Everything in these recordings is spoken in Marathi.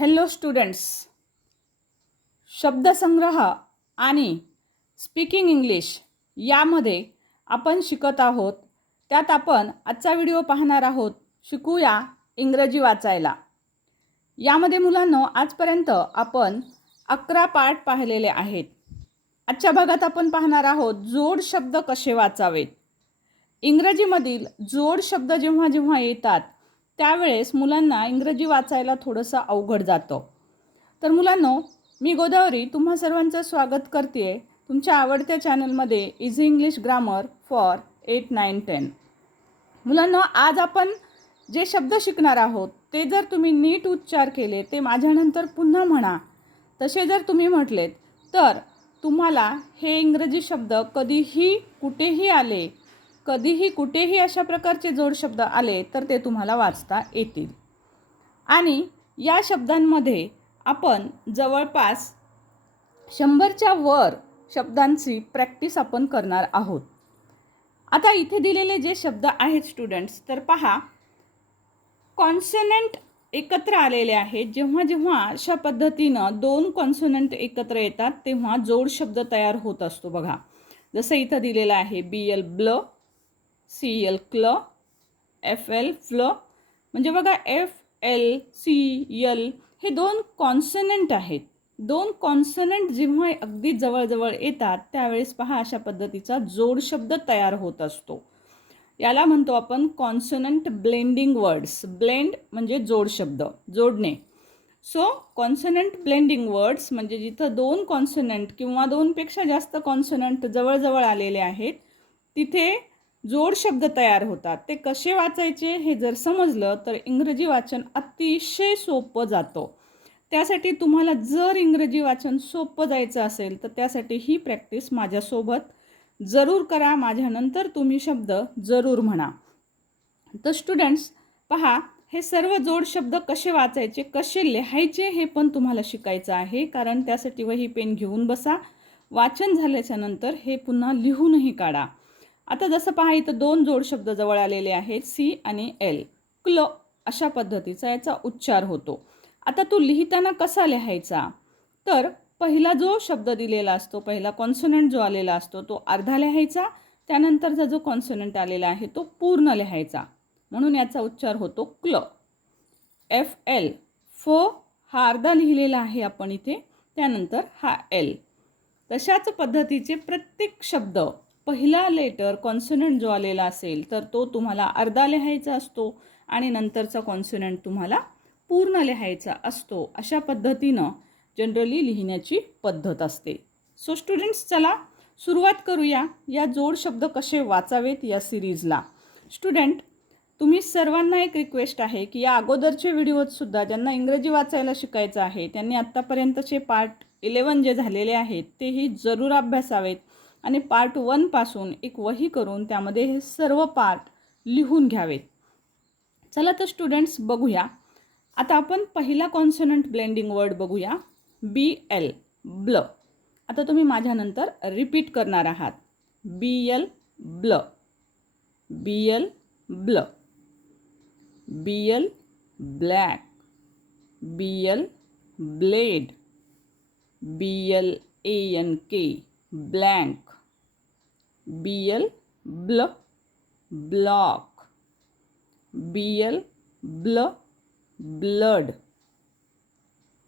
हॅलो स्टुडंट्स शब्दसंग्रह आणि स्पीकिंग इंग्लिश यामध्ये आपण शिकत आहोत. त्यात आपण आजचा व्हिडिओ पाहणार आहोत. शिकूया इंग्रजी वाचायला. यामध्ये मुलांनो आजपर्यंत आपण अकरा पाठ पाहिलेले आहेत. आजच्या भागात आपण पाहणार आहोत जोड शब्द कसे वाचावेत? इंग्रजीमधील जोड शब्द जेव्हा जेव्हा येतात त्यावेळेस मुलांना इंग्रजी वाचायला थोडंसं अवघड जातं. तर मुलांनो मी गोदावरी तुम्हा सर्वांचं स्वागत करते तुमच्या आवडत्या चॅनलमध्ये easy English grammar for eight nine ten मुलांना आज आपण जे शब्द शिकणार आहोत ते जर तुम्ही नीट उच्चार केले ते माझ्यानंतर पुन्हा म्हणा. तसे जर तुम्ही म्हटलेत तर तुम्हाला हे इंग्रजी शब्द कधीही कुठेही आले कधीही कुठेही अशा प्रकारचे जोड शब्द आले तर ते तुम्हाला वाचता येतील. आणि या शब्दांमध्ये आपण जवळपास शंभरच्या वर शब्दांची प्रॅक्टिस आपण करणार आहोत. आता इथे दिलेले जे शब्द आहेत स्टुडंट्स तर पहा कॉन्सनंट एकत्र आलेले आहेत. जेव्हा जेव्हा अशा पद्धतीनं दोन कॉन्सनंट एकत्र येतात तेव्हा जोड शब्द तयार होत असतो बघा. जसं इथं दिलेलं आहे B L bl C L cl F L fl. म्हणजे बघा एफ एल सी एल हे दोन कॉन्सनंट आहेत. दोन कॉन्सनंट जेव्हा अगदी जवळजवळ येतात त्यावेळेस पहा अशा पद्धतीचा जोड शब्द तयार होत असतो. याला म्हणतो आपण कॉन्सनंट ब्लेंडिंग वर्ड्स ब्लेंड म्हणजे जोड शब्द जोडणे. सो कॉन्सनंट ब्लेंडिंग वर्ड्स म्हणजे जिथं दोन कॉन्सनंट किंवा दोनपेक्षा जास्त कॉन्सनंट जवळजवळ आलेले आहेत तिथे जोड शब्द तयार होतात. ते कसे वाचायचे हे जर समजलं तर इंग्रजी वाचन अतिशय सोपं जातं. त्यासाठी तुम्हाला जर इंग्रजी वाचन सोपं जायचं असेल तर त्यासाठी ही प्रॅक्टिस माझ्यासोबत जरूर करा. माझ्यानंतर तुम्ही शब्द जरूर म्हणा. तर स्टुडंट्स पहा हे सर्व जोड शब्द कसे वाचायचे कसे लिहायचे हे पण तुम्हाला शिकायचं आहे. कारण त्यासाठी वही पेन घेऊन बसा. वाचन झाल्याच्यानंतर हे पुन्हा लिहूनही काढा. आता जसं पहा इथं दोन जोड शब्द जवळ आलेले आहेत सी आणि एल. क्ल अशा पद्धतीचा याचा उच्चार होतो. आता तो लिहिताना कसा लिहायचा? तर पहिला जो शब्द दिलेला असतो पहिला कॉन्सोनंट जो आलेला असतो तो अर्धा लिहायचा त्यानंतरचा जो कॉन्सोनंट आलेला आहे तो पूर्ण लिहायचा. म्हणून याचा उच्चार होतो क्ल. F L. फ हा अर्धा लिहिलेला आहे आपण इथे त्यानंतर हा एल. तशाच पद्धतीचे प्रत्येक शब्द पहिला लेटर कॉन्सोनंट जो आलेला असेल तर तो तुम्हाला अर्धा लिहायचा असतो आणि नंतरचा कॉन्सोनंट तुम्हाला पूर्ण लिहायचा असतो. अशा पद्धतीनं जनरली लिहिण्याची पद्धत असते. सो स्टुडंट्स चला सुरुवात करूया. या जोड शब्द कसे वाचावेत या सिरीजला स्टुडंट तुम्ही सर्वांना एक रिक्वेस्ट आहे की या अगोदरचे व्हिडिओजसुद्धा ज्यांना इंग्रजी वाचायला शिकायचं आहे त्यांनी आत्तापर्यंतचे पार्ट इलेवन जे झालेले आहेत तेही जरूर अभ्यासावेत. आणि पार्ट वनपासून एक वही करून त्यामध्ये हे सर्व पार्ट लिहून घ्यावेत. चला तर स्टुडंट्स बघूया. आता आपण पहिला कॉन्सनंट ब्लेंडिंग वर्ड बघूया. बी एल ब्ल आता तुम्ही माझ्यानंतर रिपीट करणार आहात. बी L bl B L bl B L black B L blade B L A N K blank. B L bl block B L bl blood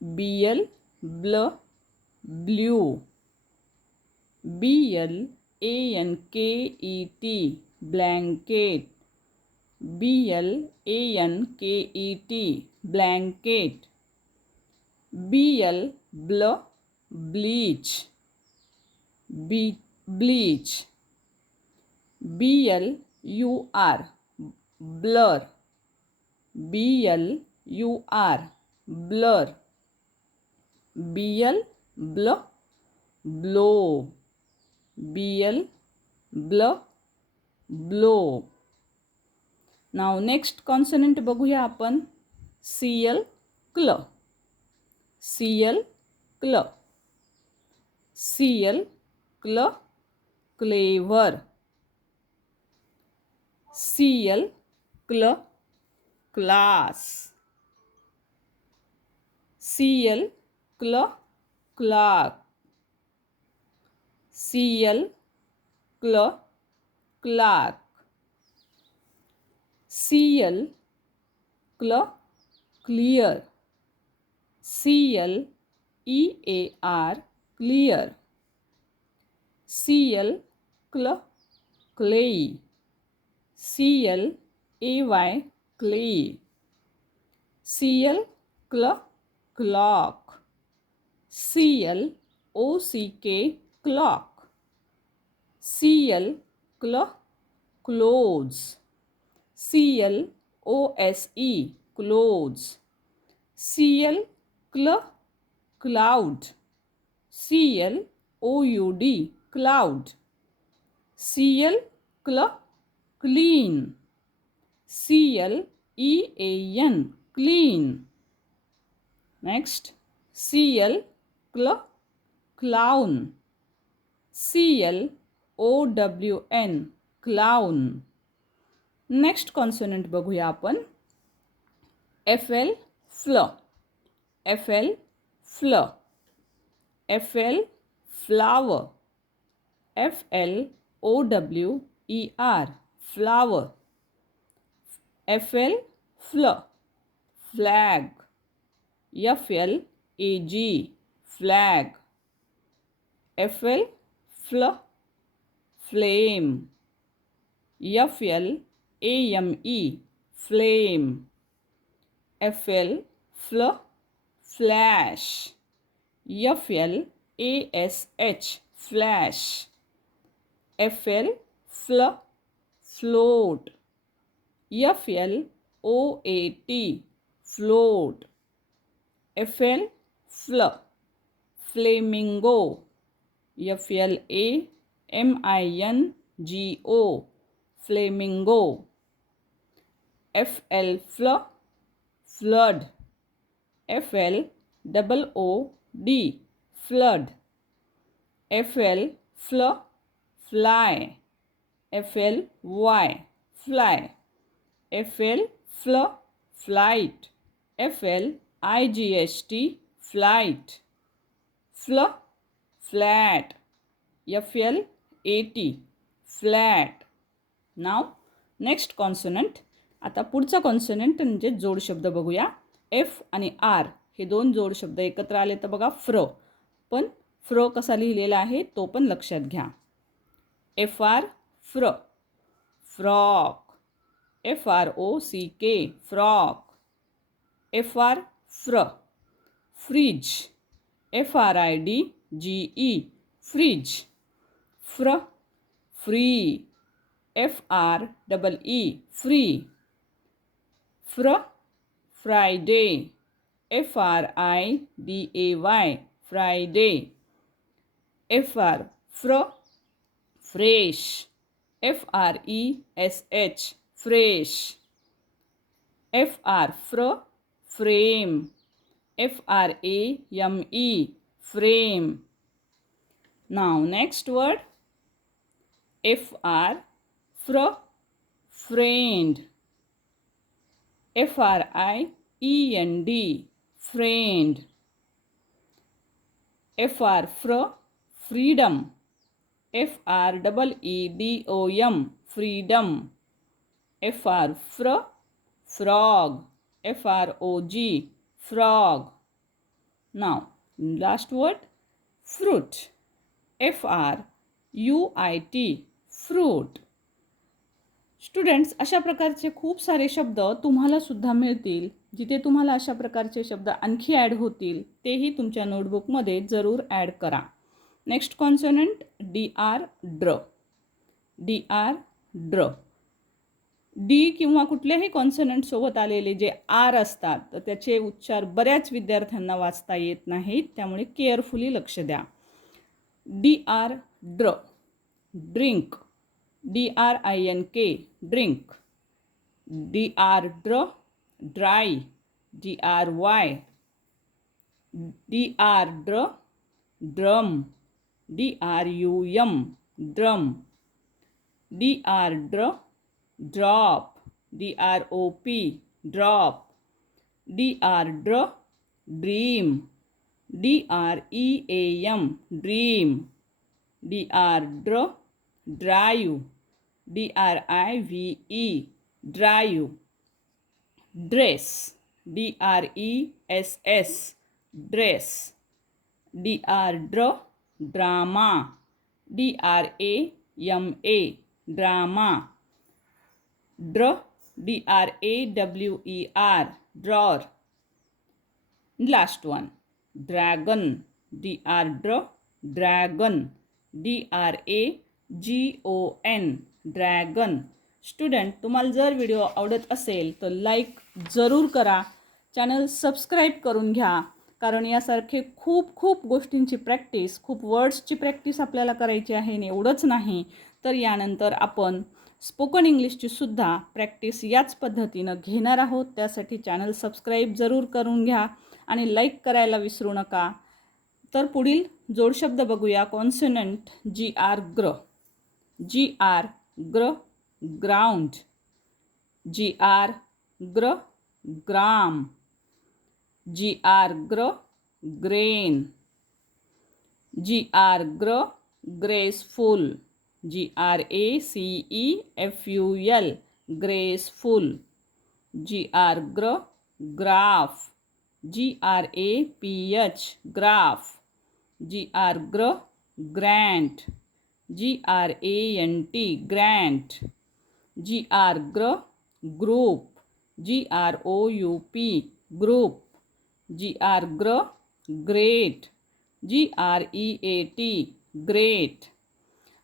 B L bl blue B L A N K E T blanket B L A N K E T blanket B L bl bleach B, bleach B L U R blur B L U R blur B L bl, blow B L bl, blow. Now next consonant बघूया आपण. C L cl. C L cl. C L cl, clever. C L cl, class. C L cl, clock. C L cl, clock. C L cl clear C L E A R clear C L cl clay C L A Y clay C L cl clock C L O C K clock C L cl close C L O S E close C L cl cloud C L O U D cloud C L cl clean C L E A N clean next C L cl clown C L O W N clown next consonant बघूया आपण F L fl F L fl F L flower F L O W E R flower. F L fl flag. F L A G flag. F L fl flame. F L A M E flame. F L fl flash. F L A S H flash. F L fl float F L O A T float F L fl flamingo F L A M I N G O flamingo F L fl flood F L double O D flood F L fl fly F L Y fly F L fl flight F L I G S T flight fl flat F L A T flat now next consonant आता पुढचा कॉन्सनंट म्हणजे जोड शब्द बघूया. एफ आणि आर हे दोन जोड शब्द एकत्र आले तर बघा फ्र पण फ्र कसा लिहिलेला आहे तो पण लक्षात घ्या. F R fr frock F R O C K frock F R fr fridge F R I D G E fridge fr free F R double E free fr Friday F R I D A Y Friday F R fr fresh. F r e s h. Fresh. F r fro frame. F r a m e. Frame. Now next word. F r fro friend f r i e n d. Friend f r fro freedom. F R double E D O M freedom F R fr frog F R O G frog now last word fruit F R U I T fruit students अशा प्रकारचे खूप सारे शब्द तुम्हाला सुद्धा मिळतील जिथे तुम्हाला अशा प्रकारचे शब्द आणखी ॲड होतील तेही तुमच्या नोटबुकमध्ये जरूर ॲड करा. Next consonant D R dr D R dr D किंवा कुठल्याही कॉन्सनंटसोबत आलेले जे आर असतात तर त्याचे उच्चार बऱ्याच विद्यार्थ्यांना वाचता येत नाहीत. त्यामुळे केअरफुली लक्ष द्या. D R dr drink D R I N K drink D R dr dry D R Y D R dr drum D R U M drum D R dr drop D R O P drop D R dr dream D R E A M dream D R dr drive D R I V E drive dress D R E S S dress D R dr drama. D R A M A drama. Dr D R A W E R drawer. Last one dragon. D R dr dragon. D R A G O N dragon. Student तुम्हाला जर व्हिडिओ आवडत असेल तर लाईक जरूर करा. चॅनल सबस्क्राईब करून घ्या. कारण यासारखे खूप खूप गोष्टींची प्रॅक्टिस खूप वर्ड्सची प्रॅक्टिस आपल्याला करायची आहे आणि एवढंच नाही तर यानंतर आपण स्पोकन इंग्लिशची सुद्धा प्रॅक्टिस याच पद्धतीनं घेणार आहोत. त्यासाठी चॅनल सबस्क्राईब जरूर करून घ्या आणि लाईक करायला विसरू नका. तर पुढील जोडशब्द बघूया. Consonant G R gr G R gr ground G R gr gram G R grow grain. G R grow graceful. G R A C E F U L graceful. G R grow graph. G R A P H graph. G R grow grant. G R A N T grant. G R grow group. G R O U P group. G R gr great. G R E A T great.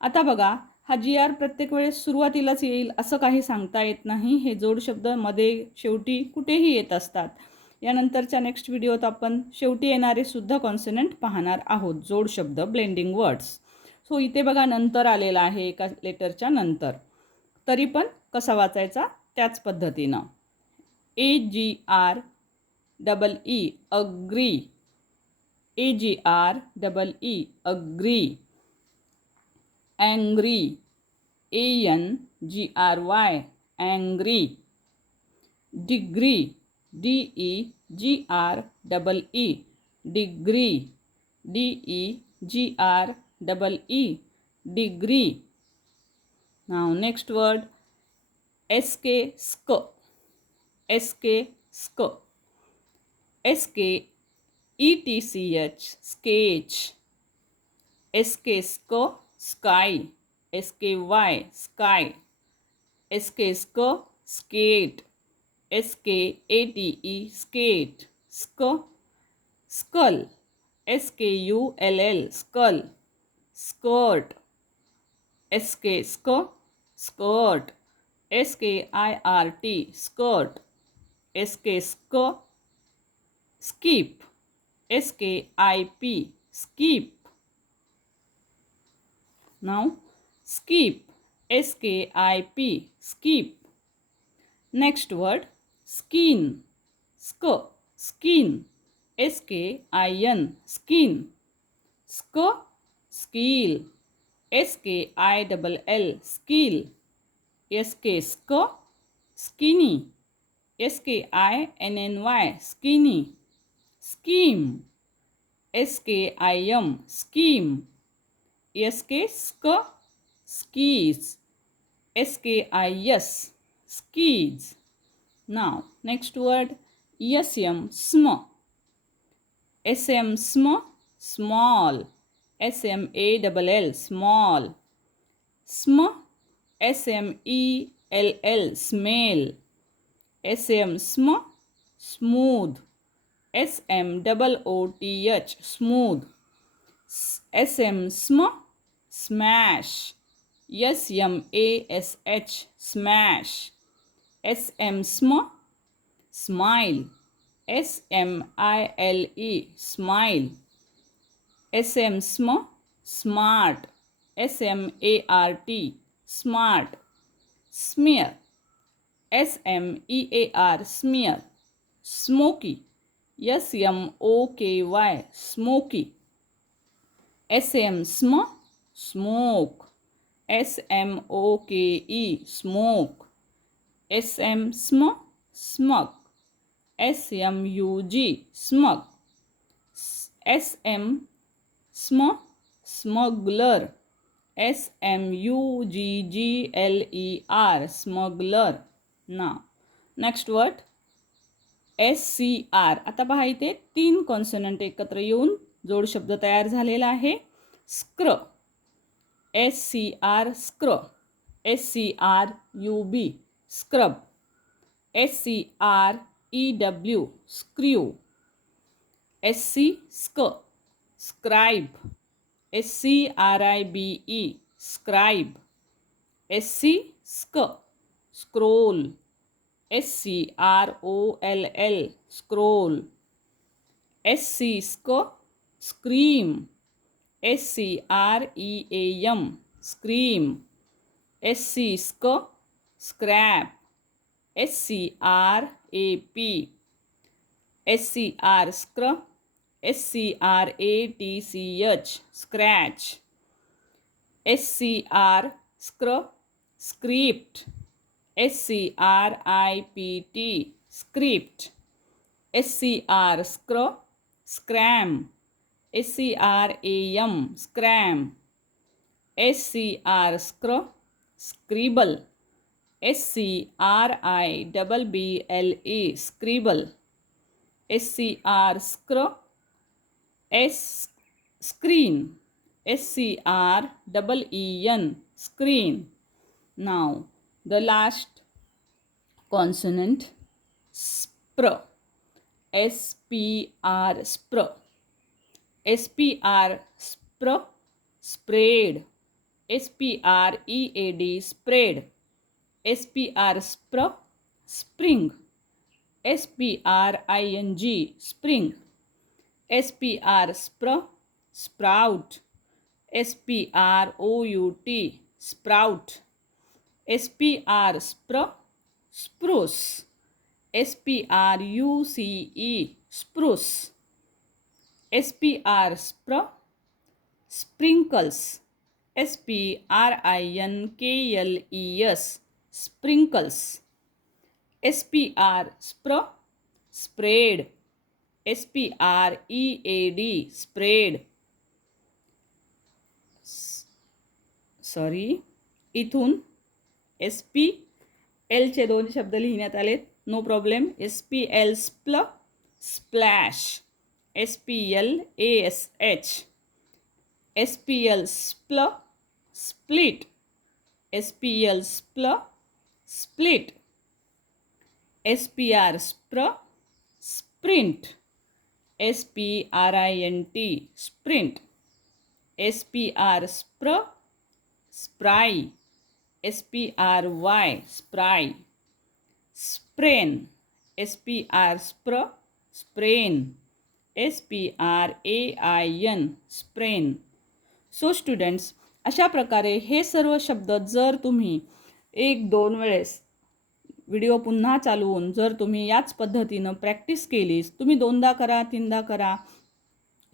आता बघा हा जी आर प्रत्येक वेळेस सुरुवातीलाच येईल असं काही सांगता येत नाही. हे जोड शब्दमध्ये शेवटी कुठेही येत असतात. यानंतरच्या नेक्स्ट व्हिडिओत आपण शेवटी येणारे सुद्धा कॉन्सनंट पाहणार आहोत. जोड शब्द ब्लेंडिंग वर्ड्स सो इथे बघा नंतर आलेला आहे एका लेटरच्या नंतर. तरी पण कसा वाचायचा? त्याच पद्धतीनं. A G R double E, agree. A-G-R double E, agree. Angry, A-N-G-R-Y, angry. Degree, D-E-G-R double E, degree. D-E-G-R double E, degree. Now next word, S-K, sk. S-K, sk. S K E T C H sketch S K sk sky S K Y sky S K sk skate S K A T E skate sk skull S K U L L skull skirt S K sk skirt S K I R T skirt S K sk skip S K I P skip now skip S K I P skip next word skin sk skin S K I N skin sk skill S K I double L skill S K sk skinny S K I N N Y skinny skim S K I M skim S K sk skis. S k i s. Skis now next word. Yasm sm. Sm sm. Small. S m a double l. Small. Sm. S m e l l. Smell. S m sm. Smooth. S M double O T H smooth S M sm smash S M A S H smash S M sm smile S M I L E smile S M sm smart S M A R T smart smear S M E A R smear smoky S M O K Y smoky S M sm smoke S M O K E smoke S M sm smug S M U G smug S M sm smuggler S M U G G L E R smuggler ना next word S C R आता पहा इथे, तीन कॉन्सनंट एकत्र जोड शब्द तयार आहे. Scr. S C R scr. S C R U B scrub. S C R E W screw. S C sc. Scribe S C R I B E scribe S C sc. Scroll. S C R O L L scroll S C sc scream S C R E A scream S C sc scrap S C R A P S C R scr S C R A T C H scratch S C R scr script S-C-R-I-P-T, script. S-C-R, scro, scram. S-C-R-A-M, scram. S-C-R, scro, scribble. S-C-R-I-B-B-L-E, scribble. S-C-R, scro, S, screen. E N screen. Now, the last consonant spr. Spr. Spr spr spr spread spr spread spr spr spring. Spring. spring spr spr sprout. Sprout sprout. S P R spr S P R spr spread S P R E A D spread S P R spr spring S P R I N G spring S P R spr sprout S P R O U T sprout S P R spr spruce S P R U C E spruce S P R spr sprinkles S P R I N K L E S sprinkles S P R spr spread S P R E A D spread sorry इथून एस पी एलचे दोन शब्द लिहिण्यात आलेत. No problem S P L spl splash S P L A S H S P L spl split S P L spl split S P R spr sprint S P R I N T sprint S P R spr spry S P R Y spry sprain S P R spr sprain S P R A I N sprain so students अशा प्रकारे हे सर्व शब्द जर तुम्ही एक दोन वेळेस व्हिडिओ पुन्हा चालवून जर तुम्ही याच पद्धतीनं प्रॅक्टिस केलीस तुम्ही दोनदा करा तीनदा करा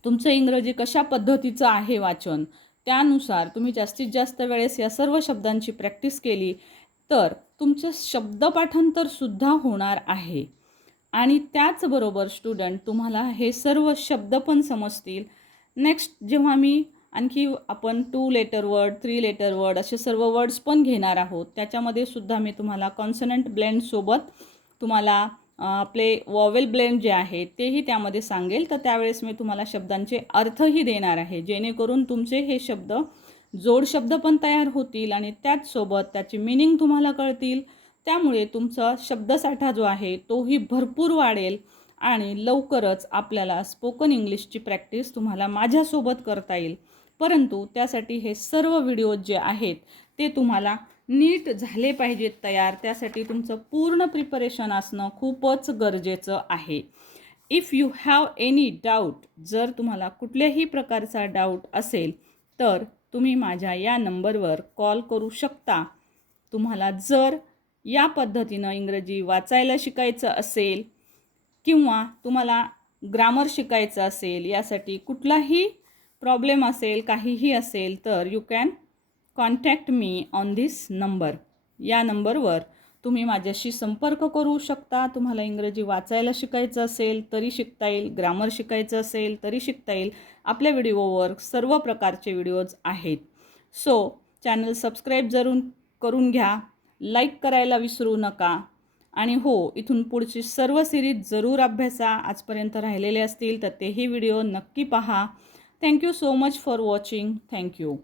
तुमचं इंग्रजी कशा पद्धतीचं आहे वाचन त्यानुसार तुम्ही जास्तीत जास्त वेळेस या सर्व शब्दांची प्रॅक्टिस केली तर तुमचं शब्दपाठांतरसुद्धा होणार आहे. आणि त्याचबरोबर स्टुडंट तुम्हाला हे सर्व शब्द पण समजतील. नेक्स्ट जेव्हा मी आणखी आपण two letter word three letter word असे सर्व वर्ड्स पण घेणार आहोत त्याच्यामध्ये सुद्धा मी तुम्हाला कॉन्सनंट ब्लेंडसोबत तुम्हाला आपले वॉवेल ब्लेंड जे आहे तेही त्यामध्ये सांगेल. तर त्यावेळेस मी तुम्हाला शब्दांचे अर्थही देणार आहे. जेणेकरून तुमचे हे शब्द जोड शब्द पण तयार होतील आणि त्याचसोबत त्याची मिनिंग तुम्हाला कळतील. त्यामुळे तुमचा शब्दसाठा जो आहे तोही भरपूर वाढेल आणि लवकरच आपल्याला स्पोकन इंग्लिशची प्रॅक्टिस तुम्हाला माझ्यासोबत करता येईल. परंतु त्यासाठी हे सर्व व्हिडिओज जे आहेत ते तुम्हाला नीट झाले पाहिजेत तयार. त्यासाठी तुमचं पूर्ण प्रिपरेशन असणं खूपच गरजेचं आहे. If you have any doubt जर तुम्हाला कुठल्याही प्रकारचा डाऊट असेल तर तुम्ही माझ्या या नंबरवर कॉल करू शकता. तुम्हाला जर या पद्धतीनं इंग्रजी वाचायला शिकायचं असेल किंवा तुम्हाला ग्रामर शिकायचं असेल यासाठी कुठलाही प्रॉब्लेम असेल काहीही असेल तर you can contact me on this number. या नंबरवर तुम्ही माझ्याशी संपर्क करू शकता. तुम्हाला इंग्रजी वाचायला शिकायचं असेल तरी शिकता येईल. ग्रामर शिकायचं असेल तरी शिकता येईल. आपल्या व्हिडिओवर सर्व प्रकारचे व्हिडिओज आहेत. सो चॅनल सबस्क्राईब जरूर करून घ्या. लाईक करायला विसरू नका. आणि हो इथून पुढची सर्व सिरीज जरूर अभ्यासा. आजपर्यंत राहिलेले असतील तर तेही व्हिडिओ नक्की पहा. Thank you so much for watching thank you